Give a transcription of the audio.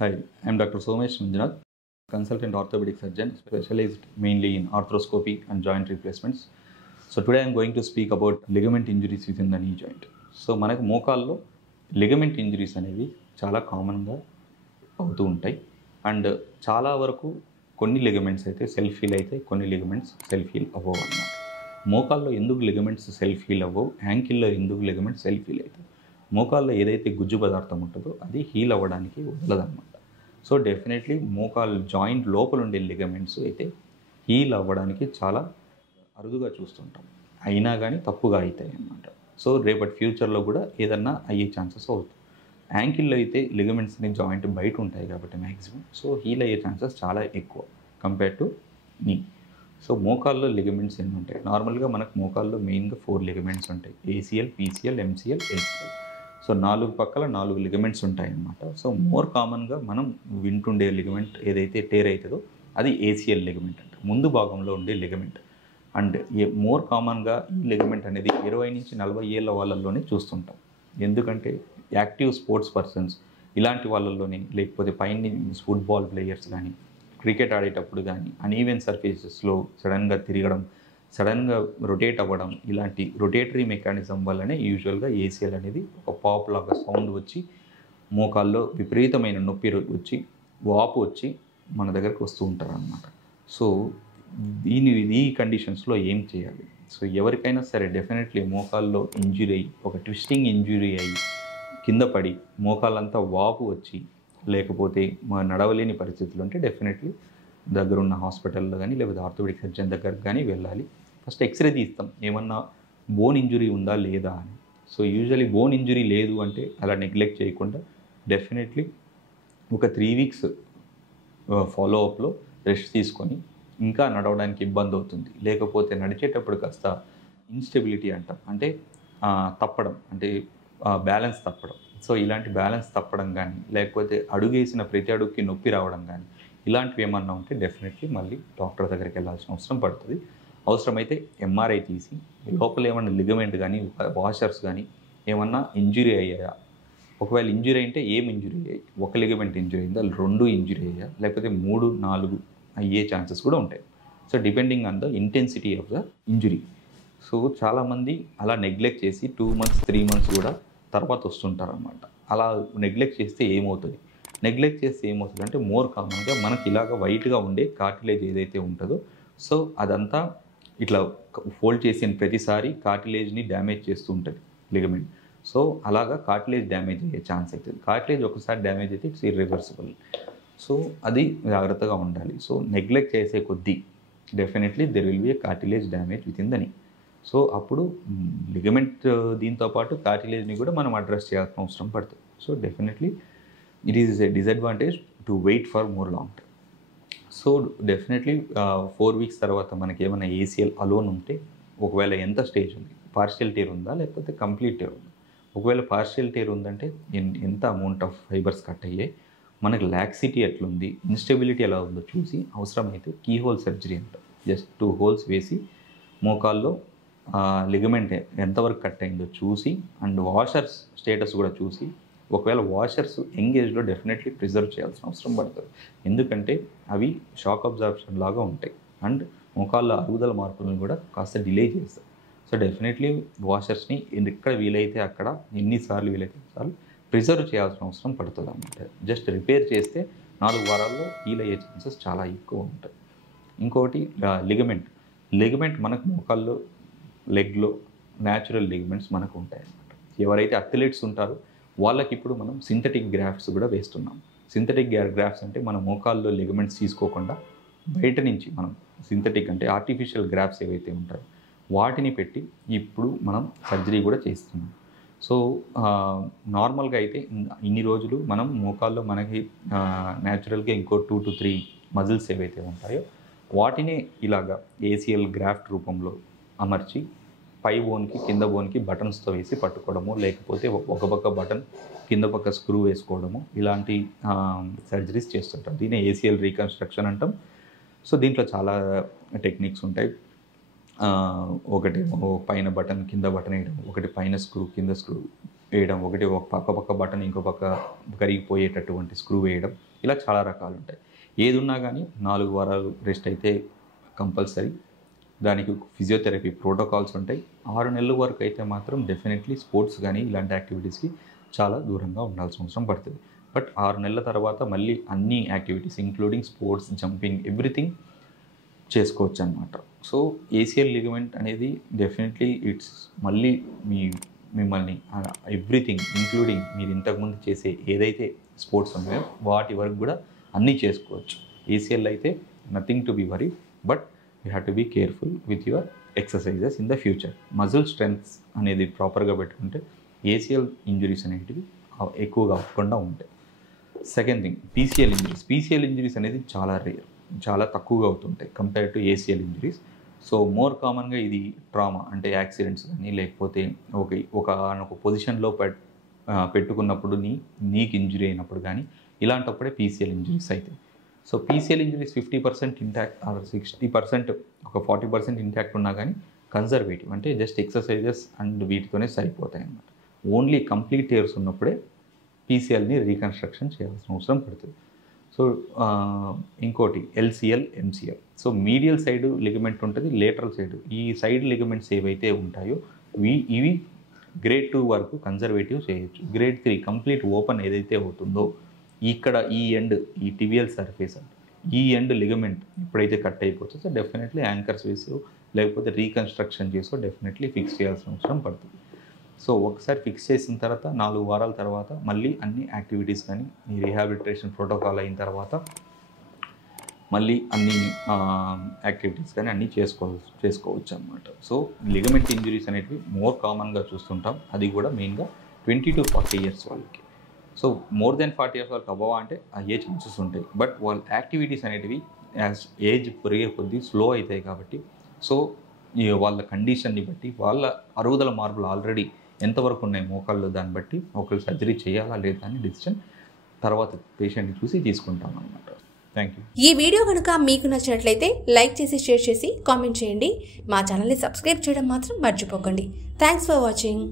Hi, I'm Dr. Somesh Manjunath, consultant orthopedic surgeon specialized mainly in arthroscopy and joint replacements. So today I'm going to speak about ligament injuries within the knee joint. So మనకు మోకాల్లో ligament injuries అనేవి చాలా కామన్గా అవుతూ ఉంటాయి. And చాలా వరకు కొన్ని ligaments అయితే సెల్ఫ్ హీల్ అవుతాయి, కొన్ని లిగమెంట్స్ సెల్ఫ్ హీల్ అవ్వవు అన్నమాట. మోకాల్లో ఎందుకు లిగమెంట్స్ సెల్ఫ్ హీల్ అవ్వవు, యాంకిల్లో ఎందుకు లిగమెంట్స్ సెల్ఫ్ హీల్ అవుతాయి? మోకాల్లో ఏదైతే గుజ్జు పదార్థం ఉంటుందో అది హీల్ అవ్వడానికి వదలదన్నమాట. సో డెఫినెట్లీ మోకాలు జాయింట్ లోపల ఉండే లిగమెంట్స్ అయితే హీల్ అవ్వడానికి చాలా అరుదుగా చూస్తుంటాం, అయినా కానీ తప్పుగా అవుతాయి అన్నమాట. సో రేపటి ఫ్యూచర్లో కూడా ఏదన్నా అయ్యే ఛాన్సెస్ అవుతాయి. యాంకిల్లో అయితే లిగమెంట్స్ అనే జాయింట్ బయట ఉంటాయి కాబట్టి మ్యాక్సిమం సో హీల్ అయ్యే ఛాన్సెస్ చాలా ఎక్కువ కంపేర్ టు నీ. సో మోకాల్లో లిగమెంట్స్ ఎన్ని ఉంటాయి? నార్మల్గా మనకు మోకాల్లో మెయిన్గా 4 లిగమెంట్స్ ఉంటాయి: ACL, PCL, MCL, LCL. So 4 పక్కల 4 లిగమెంట్స్ ఉంటాయి అన్నమాట. సో మోర్ కామన్గా మనం వింటుండే లిగమెంట్ ఏదైతే టేర్ అవుతుందో అది ఏసీఎల్ లిగమెంట్ అంటే ముందు భాగంలో ఉండే లిగమెంట్. అండ్ మోర్ కామన్గా ఈ లిగమెంట్ అనేది 20 నుంచి 40 ఏళ్ళ వాళ్ళల్లోనే చూస్తుంటాం. ఎందుకంటే యాక్టివ్ స్పోర్ట్స్ పర్సన్స్ ఇలాంటి వాళ్ళల్లోనే, లేకపోతే పైన ఫుట్బాల్ ప్లేయర్స్ కానీ, క్రికెట్ ఆడేటప్పుడు కానీ అన్ఈవెన్ సర్ఫేసెస్లో సడన్గా తిరగడం, సడన్గా రొటేట్ అవ్వడం, ఇలాంటి రొటేటరీ మెకానిజం వల్లనే యూజువల్గా ఏసీఎల్ అనేది ఒక పాప్ లాగా సౌండ్ వచ్చి మోకాల్లో విపరీతమైన నొప్పి వచ్చి వాపు వచ్చి మన దగ్గరకు వస్తూ ఉంటారు అన్నమాట. సో ఈ కండిషన్స్లో ఏం చేయాలి? సో ఎవరికైనా సరే డెఫినెట్లీ మోకాల్లో ఇంజురీ అయ్యి, ఒక ట్విస్టింగ్ ఇంజురీ అయ్యి కింద పడి మోకాళ్ళంతా వాపు వచ్చి లేకపోతే నడవలేని పరిస్థితులు ఉంటే డెఫినెట్లీ దగ్గరున్న హాస్పిటల్లో కానీ లేకపోతే ఆర్థోపెడిక్ సర్జన్ దగ్గరకు కానీ వెళ్ళాలి. ఫస్ట్ ఎక్స్రే తీస్తాం ఏమన్నా బోన్ ఇంజురీ ఉందా లేదా అని. సో యూజువలీ బోన్ ఇంజురీ లేదు అంటే అలా నెగ్లెక్ట్ చేయకుండా డెఫినెట్లీ ఒక 3 వీక్స్ ఫాలోఅప్లో రెస్ట్ తీసుకొని, ఇంకా నడవడానికి ఇబ్బంది అవుతుంది లేకపోతే నడిచేటప్పుడు కాస్త ఇన్స్టెబిలిటీ అంటాం, అంటే తప్పడం, అంటే బ్యాలెన్స్ తప్పడం. సో ఇలాంటి బ్యాలెన్స్ తప్పడం కానీ లేకపోతే అడుగేసిన ప్రతి అడుగుకి నొప్పి రావడం కానీ ఇలాంటివి ఏమన్నా ఉంటే డెఫినెట్లీ మళ్ళీ డాక్టర్ దగ్గరికి వెళ్ళాల్సిన అవసరం పడుతుంది. అవసరమైతే ఎంఆర్ఐ తీసి లోపల ఏమన్నా లిగమెంట్ కానీ వాషర్స్ కానీ ఏమన్నా ఇంజురీ అయ్యాయా, ఒకవేళ ఇంజురీ అయితే ఏం ఇంజురీ అయ్యాయి, ఒక లిగమెంట్ ఇంజురీ అయిందా, 2 ఇంజురీ అయ్యా, లేకపోతే 3, 4 అయ్యే ఛాన్సెస్ కూడా ఉంటాయి. So depending on the intensity of the injury. So చాలామంది అలా నెగ్లెక్ట్ చేసి 2 మంత్స్ 3 మంత్స్ కూడా తర్వాత వస్తుంటారు అన్నమాట. అలా నెగ్లెక్ట్ చేస్తే ఏమవుతుంది? నెగ్లెక్ట్ చేస్తే ఏమవుతుంది అంటే మోర్ కామన్గా మనకి ఇలాగ వైట్గా ఉండే కార్టిలేజ్ ఏదైతే ఉంటుందో సో అదంతా ఇట్లా ఫోల్డ్ చేసిన ప్రతిసారి కార్టిలేజ్ని డ్యామేజ్ చేస్తూ ఉంటుంది లిగమెంట్. సో అలాగా కార్టిలేజ్ డ్యామేజ్ అయ్యే ఛాన్స్ అవుతుంది. కార్టిలేజ్ ఒకసారి డ్యామేజ్ అయితే ఇట్స్ ఇర్రివర్సిబుల్. సో అది జాగ్రత్తగా ఉండాలి. సో నెగ్లెక్ట్ చేసే కొద్దీ definitely there will be a cartilage damage with in the knee. So అప్పుడు లిగమెంట్ దీంతోపాటు కార్టిలేజ్ని కూడా మనం అడ్రస్ చేయాల్సిన అవసరం పడుతుంది. So definitely it is a disadvantage to wait for more long time. So definitely 4 weeks తర్వాత మనకి ఏమైనా ఏసీఎల్ అలోన్ ఉంటే, ఒకవేళ ఎంత స్టేజ్ ఉంది, పార్షియల్ టేర్ ఉందా లేకపోతే కంప్లీట్ టేర్ ఉందా, ఒకవేళ పార్షియల్ టేర్ ఉందంటే ఎంత అమౌంట్ ఆఫ్ ఫైబర్స్ కట్ అయ్యాయి, మనకి లాక్సిటీ ఎట్లుంది, ఇన్స్టెబిలిటీ ఎలా ఉందో చూసి అవసరమైతే కీ హోల్ సర్జరీ అంటాం. జస్ట్ 2 హోల్స్ వేసి మోకాల్లో లిగమెంట్ ఎంతవరకు కట్ అయిందో చూసి అండ్ వాషర్స్ స్టేటస్ కూడా చూసి, ఒకవేళ వాషర్స్ ఎంగేజ్లో డెఫినెట్లీ ప్రిజర్వ్ చేయాల్సిన అవసరం పడుతుంది. ఎందుకంటే అవి షాక్ అబ్జార్ప్షన్ లాగా ఉంటాయి అండ్ మోకాళ్ళ అరుగుదల మార్పులను కూడా కాస్త డిలే చేస్తాయి. సో డెఫినెట్లీ వాషర్స్ని ఎక్కడ వీలైతే అక్కడ, ఎన్నిసార్లు వీలైతే సార్లు ప్రిజర్వ్ చేయాల్సిన అవసరం పడుతుంది అన్నమాట. జస్ట్ రిపేర్ చేస్తే 4 వారాల్లో హీల్ అయ్యే ఛాన్సెస్ చాలా ఎక్కువ ఉంటాయి. ఇంకొకటి లిగమెంట్ మనకు మోకాల్లో, లెగ్లో న్యాచురల్ లిగమెంట్స్ మనకు ఉంటాయి అన్నమాట. ఎవరైతే అథ్లెట్స్ ఉంటారో వాళ్ళకి ఇప్పుడు మనం సింథటిక్ గ్రాఫ్ట్స్ కూడా వేస్తున్నాం. సింథటిక్ గ్రాఫ్ట్స్ అంటే మన మోకాల్లో లిగమెంట్స్ తీసుకోకుండా బయట నుంచి మనం సింథటిక్ అంటే ఆర్టిఫిషియల్ గ్రాఫ్ట్స్ ఏవైతే ఉంటాయో వాటిని పెట్టి ఇప్పుడు మనం సర్జరీ కూడా చేస్తున్నాం. సో నార్మల్గా అయితే ఇన్ని రోజులు మనం మోకాల్లో మనకి న్యాచురల్గా ఇంకో 2 to 3 మజిల్స్ ఏవైతే ఉంటాయో వాటిని ఇలాగా ఏసీఎల్ గ్రాఫ్ట్ రూపంలో అమర్చి పై బోన్కి కింద బోన్కి బటన్స్తో వేసి పట్టుకోవడము, లేకపోతే ఒక పక్క బటన్ కింద పక్క స్క్రూ వేసుకోవడము, ఇలాంటి సర్జరీస్ చేస్తుంటాం. దీన్ని ఏసీఎల్ రీకన్స్ట్రక్షన్ అంటాం. సో దీంట్లో చాలా టెక్నిక్స్ ఉంటాయి. ఒకటి పైన బటన్ కింద బటన్ వేయడం, ఒకటి పైన స్క్రూ కింద స్క్రూ వేయడం, ఒకటి ఒక పక్క బటన్ ఇంకో పక్క కరిగిపోయేటటువంటి స్క్రూ వేయడం, ఇలా చాలా రకాలు ఉంటాయి. ఏది ఉన్నా కానీ 4 వారాలు రెస్ట్ అయితే కంపల్సరీ. దానికి ఫిజియోథెరపీ ప్రోటోకాల్స్ ఉంటాయి. 6 నెలల వరకు అయితే మాత్రం డెఫినెట్లీ స్పోర్ట్స్ కానీ ఇలాంటి యాక్టివిటీస్కి చాలా దూరంగా ఉండాల్సిన అవసరం పడుతుంది. బట్ 6 నెలల తర్వాత మళ్ళీ అన్ని activities including sports, jumping, everything చేసుకోవచ్చు అనమాట. సో ఏసిఎల్ లిగమెంట్ అనేది డెఫినెట్లీ ఇట్స్ మళ్ళీ మిమ్మల్ని ఎవ్రీథింగ్ ఇంక్లూడింగ్ మీరు ఇంతకుముందు చేసే ఏదైతే స్పోర్ట్స్ ఉన్నాయో వాటి వరకు కూడా అన్నీ చేసుకోవచ్చు. ఏసిఎల్ అయితే nothing to be worry, but you have to be careful with your exercises in the future. Muscle strength అనేది ప్రాపర్గా పెట్టుకుంటే ఏసిఎల్ ఇంజురీస్ అనేటివి ఎక్కువగా అవ్వకుండా ఉంటాయి. Second thing, PCL injuries. PCL injuries అనేది చాలా రేర్, చాలా తక్కువగా అవుతుంటాయి compare to ACL injuries. So more కామన్గా ఇది ట్రామా అంటే యాక్సిడెంట్స్ కానీ లేకపోతే ఒక పొజిషన్లో పెట్టుకున్నప్పుడు నీకు ఇంజరీ అయినప్పుడు కానీ ఇలాంటప్పుడే పీసీఎల్ ఇంజరీస్ అవుతాయి. So PCL injuries 50% intact or 60% ఒక 40% ఇంటాక్ట్ ఉన్నా కానీ కన్జర్వేటివ్ అంటే జస్ట్ ఎక్సర్సైజెస్ అండ్ వీటితోనే సరిపోతాయి అన్నమాట. ఓన్లీ కంప్లీట్ టేర్స్ ఉన్నప్పుడే పీసీఎల్ని రీకన్స్ట్రక్షన్ చేయాల్సిన అవసరం పడుతుంది. సో ఇంకోటి LCL, MCL. So medial side ligament ఉంటుంది, లేటరల్ సైడ్ ఈ సైడ్ లిగమెంట్స్ ఏవైతే ఉంటాయో ఇవి గ్రేడ్ 2 వరకు కన్జర్వేటివ్ చేయొచ్చు. గ్రేడ్ 3 కంప్లీట్ ఓపెన్ ఏదైతే అవుతుందో ఇక్కడ ఈ ఎండ్, ఈ టివియల్ సర్ఫేస్ ఈ ఎండ్ లిగమెంట్ ఎప్పుడైతే కట్ అయిపోతుందో డెఫినెట్లీ యాంకర్స్ వేసో లేకపోతే రీకన్స్ట్రక్షన్ చేసో డెఫినెట్లీ ఫిక్స్ చేయాల్సిన అవసరం పడుతుంది. సో ఒకసారి ఫిక్స్ చేసిన తర్వాత 4 వారాల తర్వాత మళ్ళీ అన్ని యాక్టివిటీస్ కానీ ఈ రీహాబిలిటేషన్ ప్రోటోకాల్ అయిన తర్వాత మళ్ళీ అన్ని యాక్టివిటీస్ కానీ అన్నీ చేసుకోవచ్చు అన్నమాట. సో లిగమెంట్ ఇంజరీస్ అనేటివి మోర్ కామన్గా చూస్తుంటాం, అది కూడా మెయిన్గా 20 to 40 years వాళ్ళకి. సో మోర్ దెన్ 40 years వాళ్ళకి అబవ్ అంటే అయ్యే ఛాన్సెస్ ఉంటాయి. బట్ వాళ్ళ యాక్టివిటీస్ అనేటివి యాజ్ ఏజ్ పెరిగే కొద్దీ స్లో అవుతాయి కాబట్టి సో వాళ్ళ కండిషన్ని బట్టి వాళ్ళ అరుగుదల మార్పులు ఆల్రెడీ ఎంతవరకు ఉన్నాయి మోకాళ్ళు దాన్ని బట్టి ఒకళ్ళు సర్జరీ చేయాలా లేదా అని డిసిషన్ తర్వాత పేషెంట్ని చూసి తీసుకుంటాం అన్నమాట. Thank you. ఈ వీడియో కనుక మీకు నచ్చినట్లయితే లైక్ చేసి, షేర్ చేసి, కామెంట్ చేయండి. మా ఛానల్ని సబ్స్క్రైబ్ చేయడం మాత్రం మర్చిపోకండి. Thanks for watching.